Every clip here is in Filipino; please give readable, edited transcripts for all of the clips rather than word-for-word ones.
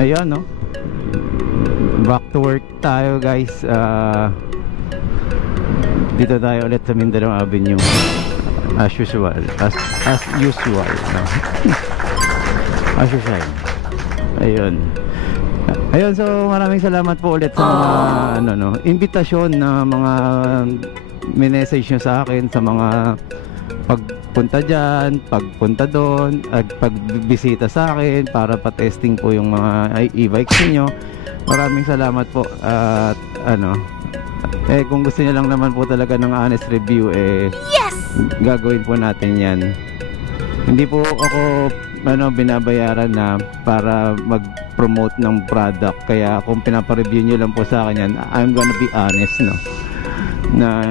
Ayan, no? Back to work tayo, guys. Dito tayo ulit sa Mindanao Avenue. As usual. As usual, no? As usual. Ayun. Ayun, so maraming salamat po ulit sa mga imbitasyon na mga minessage nyo sa akin, sa mga pagpunta dyan, pagpunta doon, at pagbisita sa akin para pa-testing po yung mga e-bikes niyo. Maraming salamat po. At kung gusto niyo lang naman po talaga ng honest review, yes! Gagawin po natin yan. Hindi po ako binabayaran na para mag-promote ng product. Kaya kung pinapa-review nyo lang po sa akin yan, I'm gonna be honest, no? Na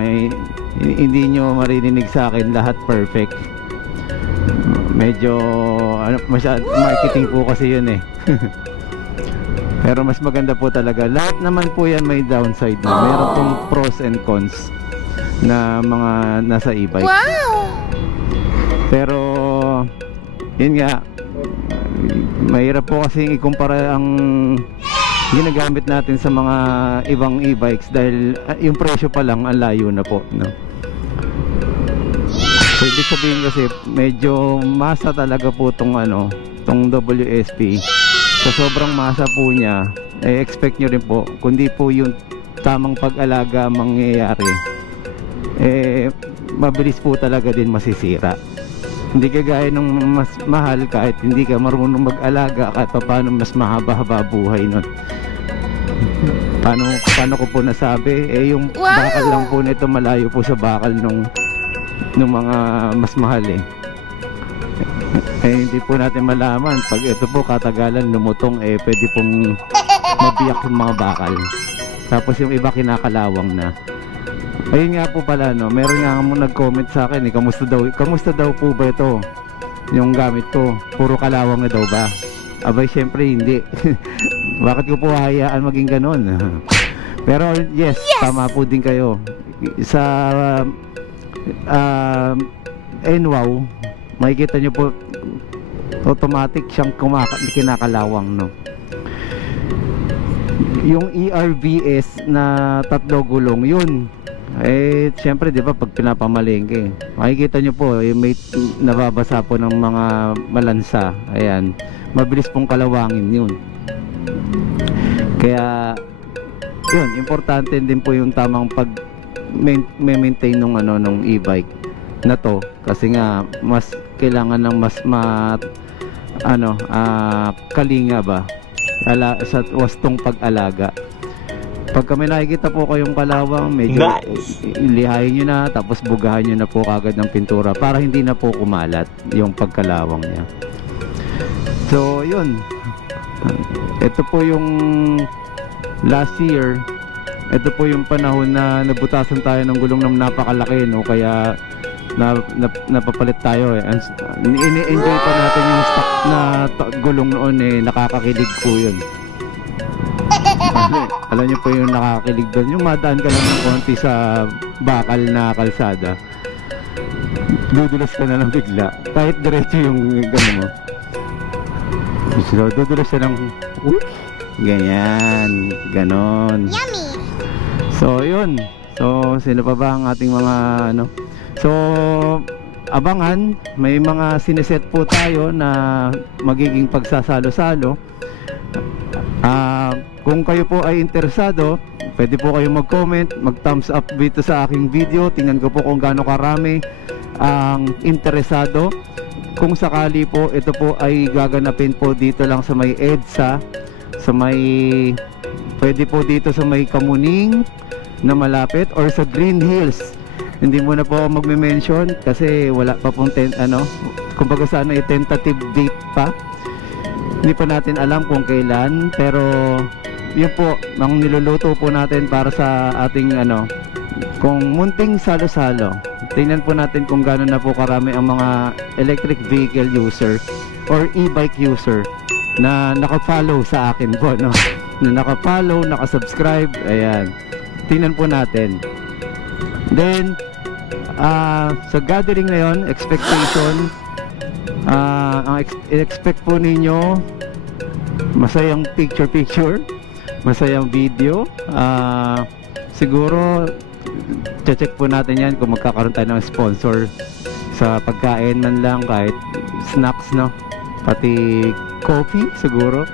hindi nyo maririnig sa akin lahat perfect. Medyo marketing po kasi yun eh. Pero mas maganda po talaga. Lahat naman po yan may downside na. Meron pong pros and cons na mga nasa e-bike. Wow! Pero yun nga, mahirap po kasi ikumpara ang ginagamit natin sa mga ibang e-bikes dahil yung presyo pa lang ang layo na po, no? So ibig sabihin kasi medyo masa talaga po tong WSP. Sa sobrang masa po niya, expect nyo rin po, kundi po yung tamang pag-alaga mangyayari, mabilis po talaga din masisira. Hindi kagaya nung mas mahal, kahit hindi ka marunong mag-alaga, kahit paano mas mahaba-haba buhay nun. Paano ko po nasabi? Yung bakal lang po nito malayo po sa bakal nung mga mas mahal eh. Hindi po natin malaman pag ito po katagalan lumutong, pwede pong mabiyak yung mga bakal. Tapos yung iba kinakalawang na. Ayun nga po pala, no, meron nga mo nag-comment sa akin, kamusta daw po ba ito yung gamit ko, puro kalawang na daw ba? Abay syempre hindi. Bakit ko po hayaan maging ganon? Pero yes, tama po din kayo. Sa NWOW, makikita nyo po automatic siyang kinakalawang, no? Yung ERVS na 3 gulong, yun syempre di ba pag pinapamalengke, makikita nyo po may nababasa po ng mga malansa. Ayan, mabilis pong kalawangin yun. Kaya yun, importante din po yung tamang pag-maintain nung e-bike na to, kasi nga mas kailangan ng mas kalinga ba sa wastong pag-alaga. Pag kami nakikita po kayong kalawang, medyo lihayin nyo na, tapos bugahan nyo na po kagad ng pintura para hindi na po kumalat yung pagkalawang niya. So yun, ito po yung last year, ito po yung panahon na nabutasan tayo ng gulong na napakalaki, no? Kaya napapalit tayo eh. Ini-enjoy pa natin yung stock na gulong noon eh. Nakakakilig po yun. Alam niyo po yung nakakilig doon, yung madaan ka lang ng konti sa bakal na kalsada, dudulas ka na lang bigla kahit diretso yung gano'n mo. So dudulas siya ng ganyan, ganon. Yummy! So yun, so sino pa ba ang ating mga so abangan, may mga sineset po tayo na magiging pagsasalo-salo. Kung kayo po ay interesado, pwede po kayo mag-comment, mag-thumbs up dito sa aking video. Tingnan ko po kung gaano karami ang interesado. Kung sakali po, ito po ay gaganapin po dito lang sa may EDSA, sa may, pwede po dito sa may Kamuning na malapit, or sa Green Hills. Hindi muna po ako magme-mention kasi wala pa pong kumbaga sana ay tentative date pa. Hindi pa natin alam kung kailan, pero yun po ang niluluto po natin para sa ating kung munting salo-salo. Tingnan po natin kung gaano na po karami ang mga electric vehicle user or e-bike user na naka-follow sa akin po, no? Na naka-follow, naka-subscribe. Ayan, tingnan po natin. Then sa gathering na yun, expectation, ang expect po ninyo masayang picture, masayang video. Siguro check po natin yan kung magkakaroon tayo ng sponsor sa pagkain man lang, kahit snacks, no, pati coffee siguro.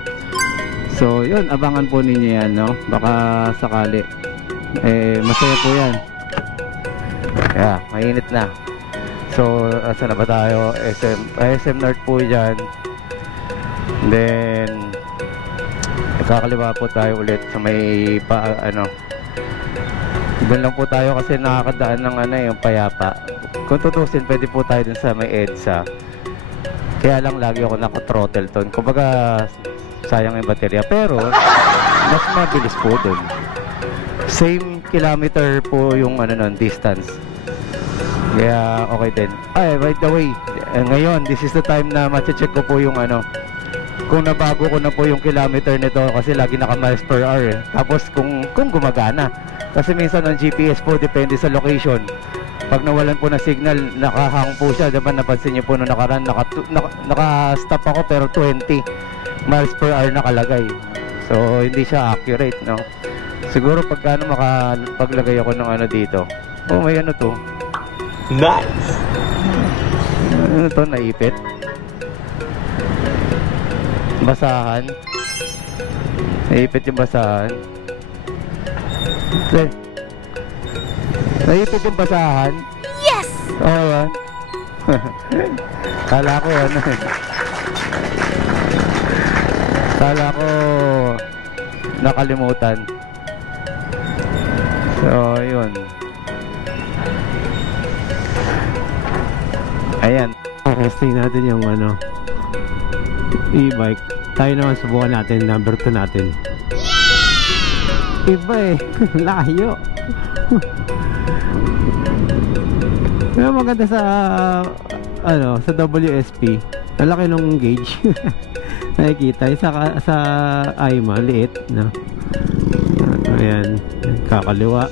So yun, abangan po ninyo yan, no, baka sakali. Masaya po yan. Yeah, mainit na. So saan na ba tayo? SM North po dyan. Then kakaliwa po tayo ulit sa may doon lang po tayo kasi nakakadaan ng yung Payapa. Kung tutusin, pwede po tayo dun sa may EDSA. Kaya lang lagi ako naka-throttle ton. Kumbaga sayang yung baterya, pero mas mabilis po dun. Same kilometer po yung distance. Kaya okay din. By the way, ngayon this is the time na ma-check ko po yung kung nabago ko na po yung kilometer nito, kasi lagi naka miles per hour Tapos kung gumagana, kasi minsan ang GPS po depende sa location. Pag nawalan po na signal, nakahang po siya. Diba napansin niyo po nung nakaraan, naka-stop ako pero 20 miles per hour nakalagay. So hindi siya accurate, no. Siguro pagka makapaglagay ako ng dito. Oh, may to. Nice. Ano to, naipit? Basahan. Naipit yung basahan. Naipit yung basahan. Yes! Oo. Kala ko Kala ko nakalimutan. So yun. Ayan. Testing natin yung e-bike. Tayo naman subukan natin, number 2 natin. Iba layo. Pero maganda sa sa WSP. Ang laki ng gauge. Nakikita sa AIMA, liit, no? Ayan, kakaliwa.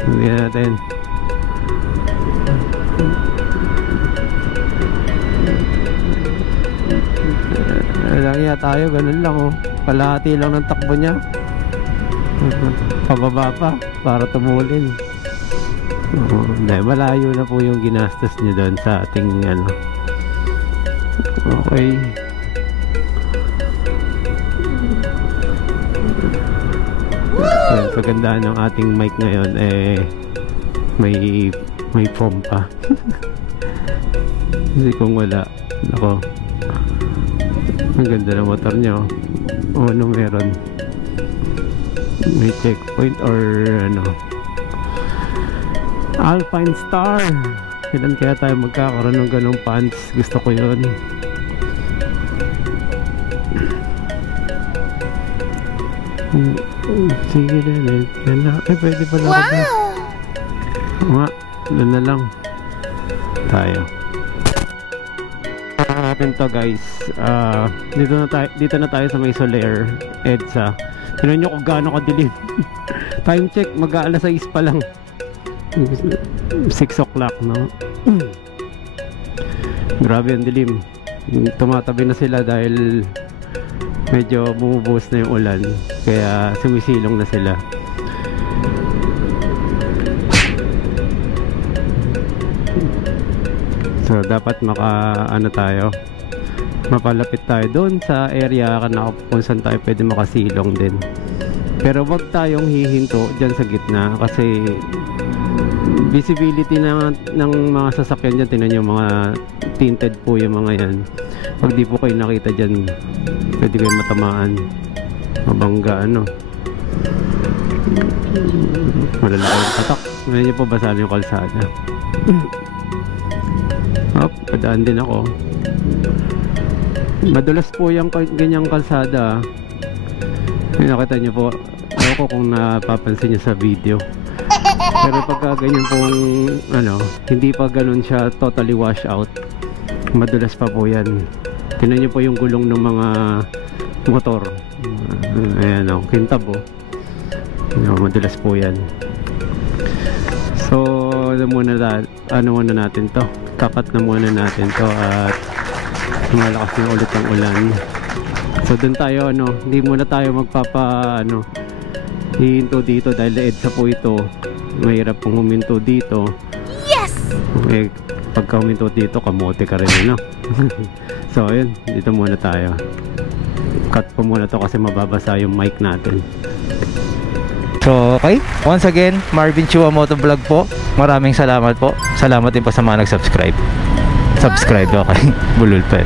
Sabihin natin. Lang tayo, ganun lang kalahati lang ng takbo niya. Pababa pa para tumulin. Dahil malayo na po yung ginastos niya doon sa ating okay. Ang kagandaan ng ating mic ngayon may foam pa. Kasi kung wala, ako, ang ganda ng motor niya. Ano meron? May checkpoint or Alpine Star. Kailan kaya tayo magkakaroon ng ganong pants? Gusto ko yun. Sige din. Pwede pala. Wow! Doon na lang tayo. Natin to, guys. Dito na tayo sa may Soler EDSA. Tignan nyo kung gaano kadilim. Time check, mag-aalas 6 pa lang. 6 o'clock, no? Grabe ang dilim. Tumatabi na sila dahil medyo bumubuhos na yung ulan, kaya sumisilong na sila. So dapat tayo, mapalapit tayo doon sa area kung saan tayo pwede makasilong din. Pero wag tayong hihinto dyan sa gitna, kasi visibility ng mga sasakyan dyan, tinan nyo, mga tinted po yung mga yan. Pag di po kayo nakita dyan, pwede kayo matamaan, mabangga, malalaki yung patak. Ngayon nyo po basahan yung kalsada. Padaan din ako. Madulas po yung ganyang kalsada. Nakita nyo po, ayaw ko kung napapansin nyo sa video. Pero pagka ganyan pong hindi pa ganun siya totally wash out, madulas pa po yan. Tingnan nyo po yung gulong ng mga motor. Ayan kintab madulas po yan. So muna natin to, kapat na muna natin to, at lumalakas na ulit ang ulan. So doon tayo hindi muna tayo hihinto dito dahil EDSA po ito. Mahirap pong huminto dito. Yes! Pagka huminto dito, kamote ka rin So ayun, dito muna tayo. Cut po muna to kasi mababasa yung mic natin. So okay, once again, Marvin Chua Motovlog po. Maraming salamat po. Salamat din po sa mga nag-subscribe. Subscribe, okay. Bulol pa